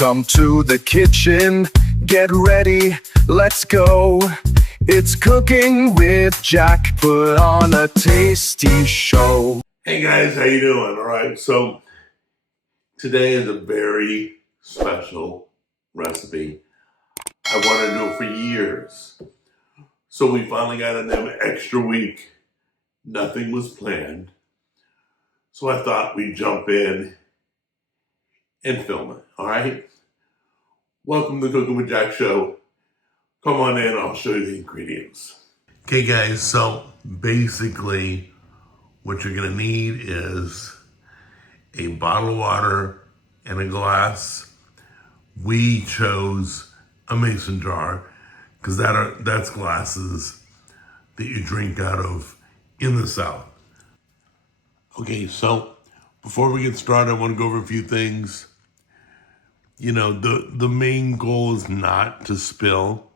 Welcome to the kitchen. Get ready, let's go. It's cooking with Jack. Put on a tasty show. Hey guys, how you doing? All right, so today is a very special recipe. I wanted to do it for years. So we finally got an extra week. Nothing was planned. So I thought we'd jump in and film it, all right? Welcome to the Cooking with Jack show. Come on in, I'll show you the ingredients. Okay guys, so basically what you're gonna need is a bottle of water and a glass. We chose a mason jar because that's glasses that you drink out of in the South. Okay, so before we get started, I want to go over a few things. You know, the main goal is not to spill.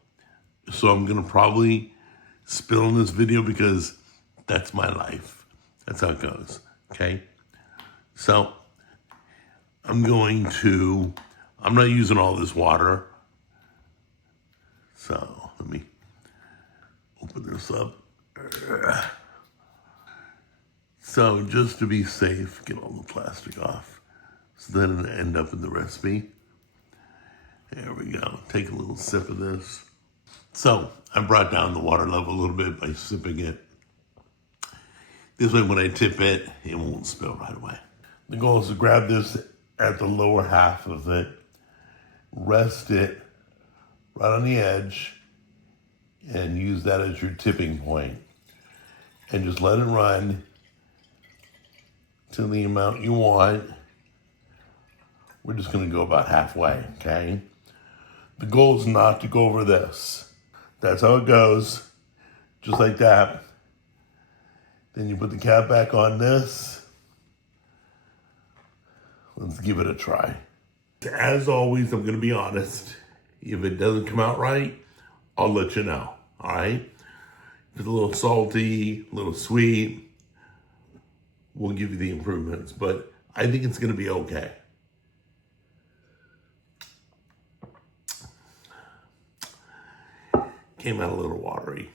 So I'm going to probably spill in this video because that's my life. That's how it goes, okay? So I'm not using all this water. So let me open this up. So just to be safe, get all the plastic off. So then it'll end up in the recipe. There we go. Take a little sip of this. So I brought down the water level a little bit by sipping it. This way when I tip it, it won't spill right away. The goal is to grab this at the lower half of it, rest it right on the edge, and use that as your tipping point. And just let it run to the amount you want. We're just gonna go about halfway, okay? The goal is not to go over this. That's how it goes, just like that. Then you put the cap back on this. Let's give it a try. As always, I'm gonna be honest. If it doesn't come out right, I'll let you know, all right? If it's a little salty, a little sweet, we'll give you the improvements, but I think it's gonna be okay. Came out a little watery.